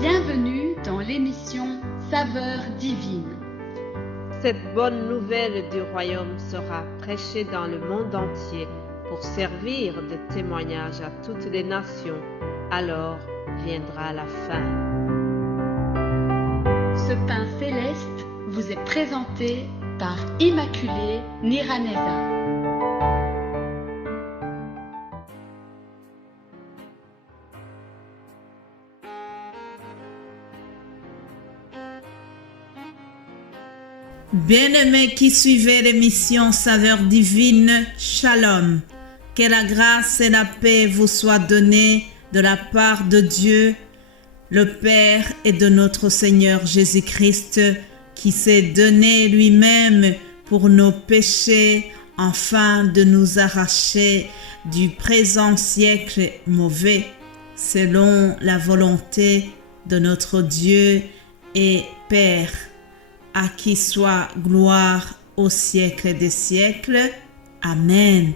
Bienvenue dans l'émission Saveurs divines. Cette bonne nouvelle du royaume sera prêchée dans le monde entier pour servir de témoignage à toutes les nations. Alors viendra la fin. Ce pain céleste vous est présenté par Immaculée Niraneza. Bien-aimés qui suivez l'émission Saveurs divines, Shalom. Que la grâce et la paix vous soient données de la part de Dieu, le Père et de notre Seigneur Jésus-Christ, qui s'est donné lui-même pour nos péchés, afin de nous arracher du présent siècle mauvais, selon la volonté de notre Dieu et Père, à qui soit gloire au siècle des siècles. Amen.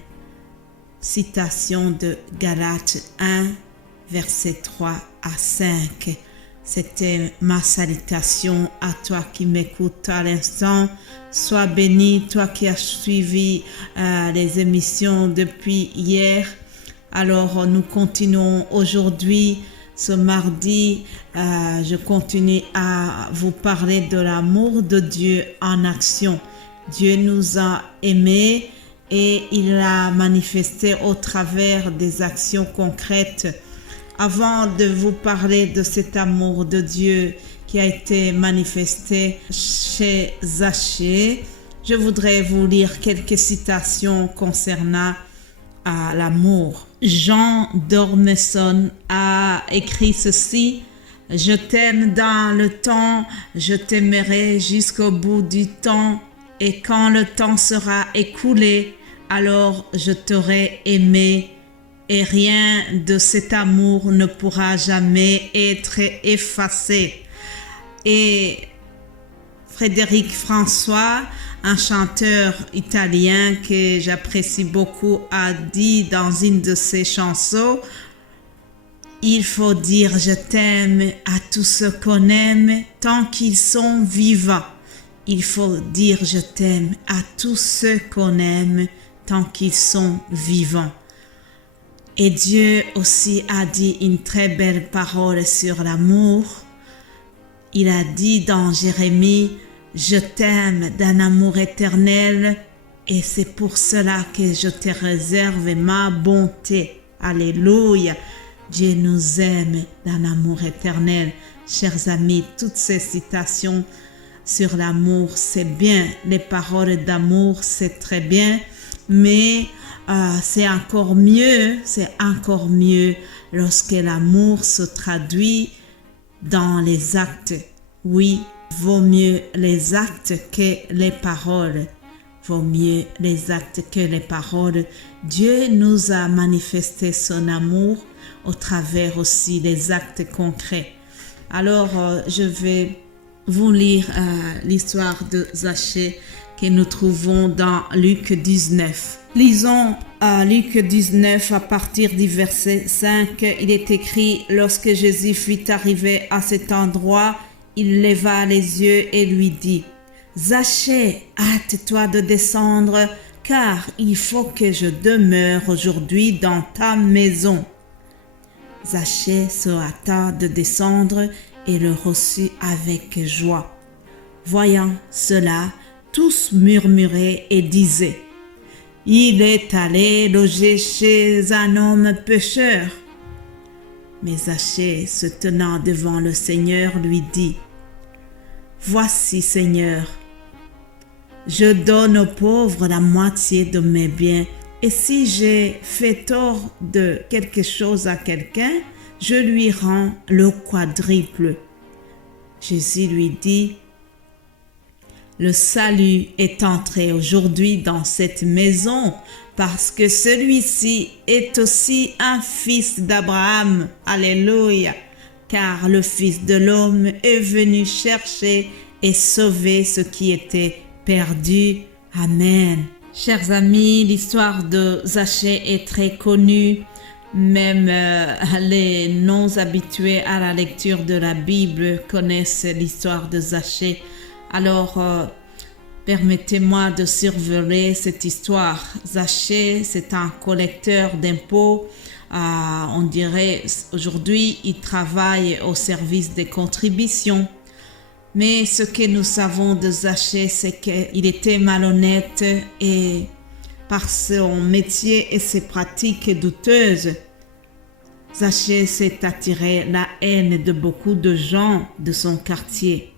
Citation de Galates 1, versets 3 à 5. C'était ma salutation à toi qui m'écoutes à l'instant. Sois béni, toi qui as suivi les émissions depuis hier. Alors, nous continuons aujourd'hui. Ce mardi, je continue à vous parler de l'amour de Dieu en action. Dieu nous a aimés et il l'a manifesté au travers des actions concrètes. Avant de vous parler de cet amour de Dieu qui a été manifesté chez Zachée, je voudrais vous lire quelques citations concernant l'amour. Jean d'Ormesson a écrit ceci: « Je t'aime dans le temps, je t'aimerai jusqu'au bout du temps, et quand le temps sera écoulé, alors je t'aurai aimé, et rien de cet amour ne pourra jamais être effacé. » Et Frédéric François, un chanteur italien que j'apprécie beaucoup, a dit dans une de ses chansons: « Il faut dire je t'aime à tous ceux qu'on aime tant qu'ils sont vivants. Il faut dire je t'aime à tous ceux qu'on aime tant qu'ils sont vivants. » Et Dieu aussi a dit une très belle parole sur l'amour. Il a dit dans Jérémie: « Je t'aime d'un amour éternel et c'est pour cela que je te réserve ma bonté. » Alléluia. Dieu nous aime d'un amour éternel. Chers amis, toutes ces citations sur l'amour, c'est bien. Les paroles d'amour, c'est très bien. Mais c'est encore mieux lorsque l'amour se traduit dans les actes. Oui, vaut mieux les actes que les paroles. Vaut mieux les actes que les paroles. Dieu nous a manifesté son amour au travers aussi des actes concrets. Alors, je vais vous lire l'histoire de Zachée que nous trouvons dans Luc 19. Lisons Luc 19 à partir du verset 5. Il est écrit: « Lorsque Jésus fut arrivé à cet endroit, il leva les yeux et lui dit: « Zachée, hâte-toi de descendre, car il faut que je demeure aujourd'hui dans ta maison. » Zachée se hâta de descendre et le reçut avec joie. Voyant cela, tous murmuraient et disaient: « Il est allé loger chez un homme pécheur. » Mais Zachée, se tenant devant le Seigneur, lui dit: « Voici, Seigneur, je donne aux pauvres la moitié de mes biens, et si j'ai fait tort de quelque chose à quelqu'un, je lui rends le quadruple. » Jésus lui dit: « Le salut est entré aujourd'hui dans cette maison, parce que celui-ci est aussi un fils d'Abraham. » Alléluia. Car le Fils de l'homme est venu chercher et sauver ce qui était perdu. Amen. Chers amis, l'histoire de Zachée est très connue. Même les non-habitués à la lecture de la Bible connaissent l'histoire de Zachée. Alors, permettez-moi de survoler cette histoire. Zachée, c'est un collecteur d'impôts. On dirait aujourd'hui, il travaille au service des contributions. Mais ce que nous savons de Zachée, c'est qu'il était malhonnête et par son métier et ses pratiques douteuses, Zachée s'est attiré la haine de beaucoup de gens de son quartier.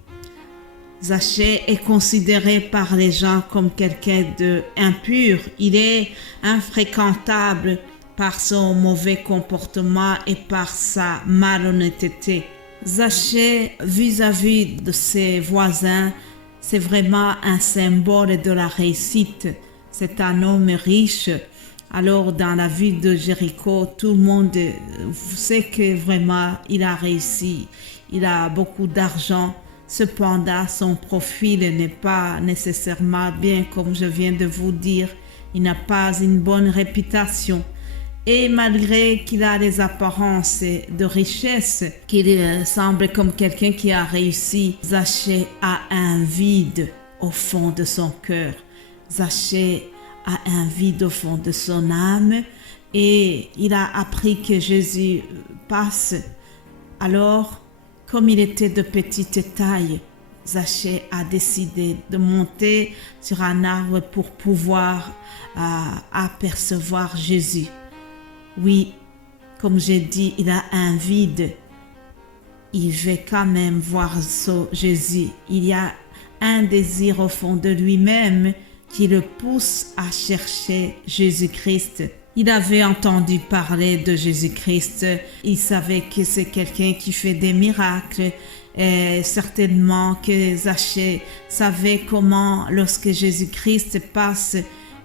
Zachée est considéré par les gens comme quelqu'un d'impur. Il est infréquentable par son mauvais comportement et par sa malhonnêteté. Zachée, vis-à-vis de ses voisins, c'est vraiment un symbole de la réussite. C'est un homme riche. Alors, dans la ville de Jéricho, tout le monde sait que vraiment, il a réussi. Il a beaucoup d'argent. Cependant, son profil n'est pas nécessairement bien, comme je viens de vous dire. Il n'a pas une bonne réputation. Et malgré qu'il a des apparences de richesse, qu'il semble comme quelqu'un qui a réussi, Zachée a un vide au fond de son cœur. Zachée a un vide au fond de son âme et il a appris que Jésus passe. Alors, comme il était de petite taille, Zachée a décidé de monter sur un arbre pour pouvoir apercevoir Jésus. Oui, comme j'ai dit, il a un vide. Il veut quand même voir Jésus. Il y a un désir au fond de lui-même qui le pousse à chercher Jésus-Christ. Il avait entendu parler de Jésus-Christ. Il savait que c'est quelqu'un qui fait des miracles. Et certainement que Zachée savait comment, lorsque Jésus-Christ passe,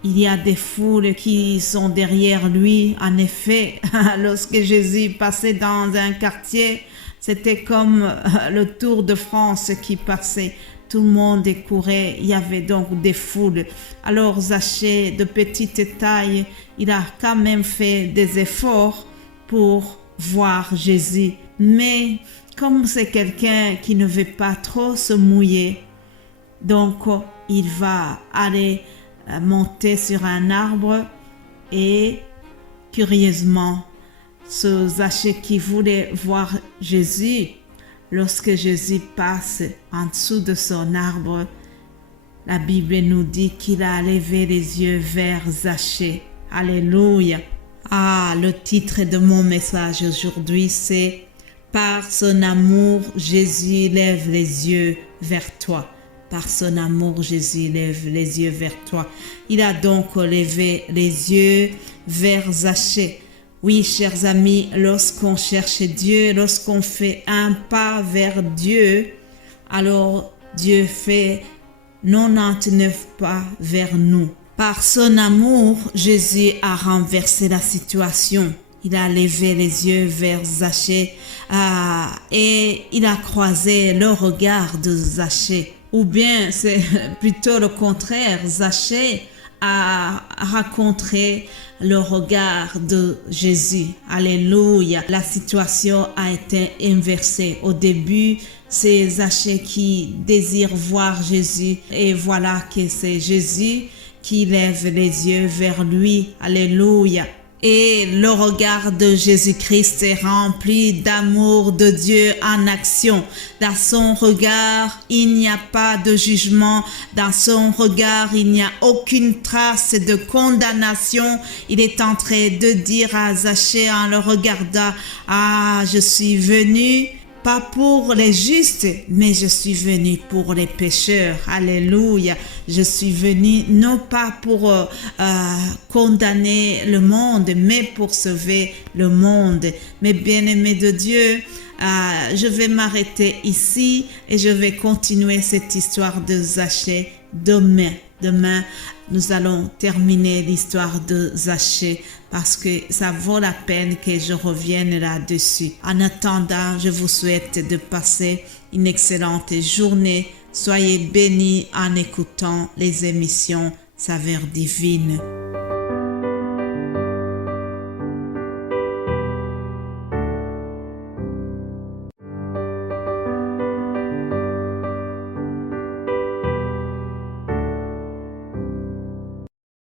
il y a des foules qui sont derrière lui. En effet, lorsque Jésus passait dans un quartier, c'était comme le Tour de France qui passait. Tout le monde courait, il y avait donc des foules. Alors Zachée, de petite taille, il a quand même fait des efforts pour voir Jésus. Mais comme c'est quelqu'un qui ne veut pas trop se mouiller, donc il va aller monter sur un arbre et curieusement, ce Zachée qui voulait voir Jésus, lorsque Jésus passe en dessous de son arbre, la Bible nous dit qu'il a levé les yeux vers Zachée. Alléluia. Le titre de mon message aujourd'hui, c'est « Par son amour, Jésus lève les yeux vers toi ». Par son amour, Jésus lève les yeux vers toi. Il a donc levé les yeux vers Zachée. Oui, chers amis, lorsqu'on cherche Dieu, lorsqu'on fait un pas vers Dieu, alors Dieu fait 99 pas vers nous. Par son amour, Jésus a renversé la situation. Il a levé les yeux vers Zachée et il a croisé le regard de Zachée. Ou bien c'est plutôt le contraire, Zachée a rencontré le regard de Jésus. Alléluia. La situation a été inversée. Au début, c'est Zachée qui désire voir Jésus et voilà que c'est Jésus qui lève les yeux vers lui. Alléluia. Et le regard de Jésus-Christ est rempli d'amour de Dieu en action. Dans son regard, il n'y a pas de jugement. Dans son regard, il n'y a aucune trace de condamnation. Il est en train de dire à Zachée en le regardant, « je suis venu pas pour les justes, mais je suis venu pour les pécheurs. » Alléluia. Je suis venu non pas pour condamner le monde, mais pour sauver le monde. Mes bien-aimés de Dieu, je vais m'arrêter ici et je vais continuer cette histoire de Zachée demain. Demain, nous allons terminer l'histoire de Zachée parce que ça vaut la peine que je revienne là-dessus. En attendant, je vous souhaite de passer une excellente journée. Soyez bénis en écoutant les émissions Saveurs divines.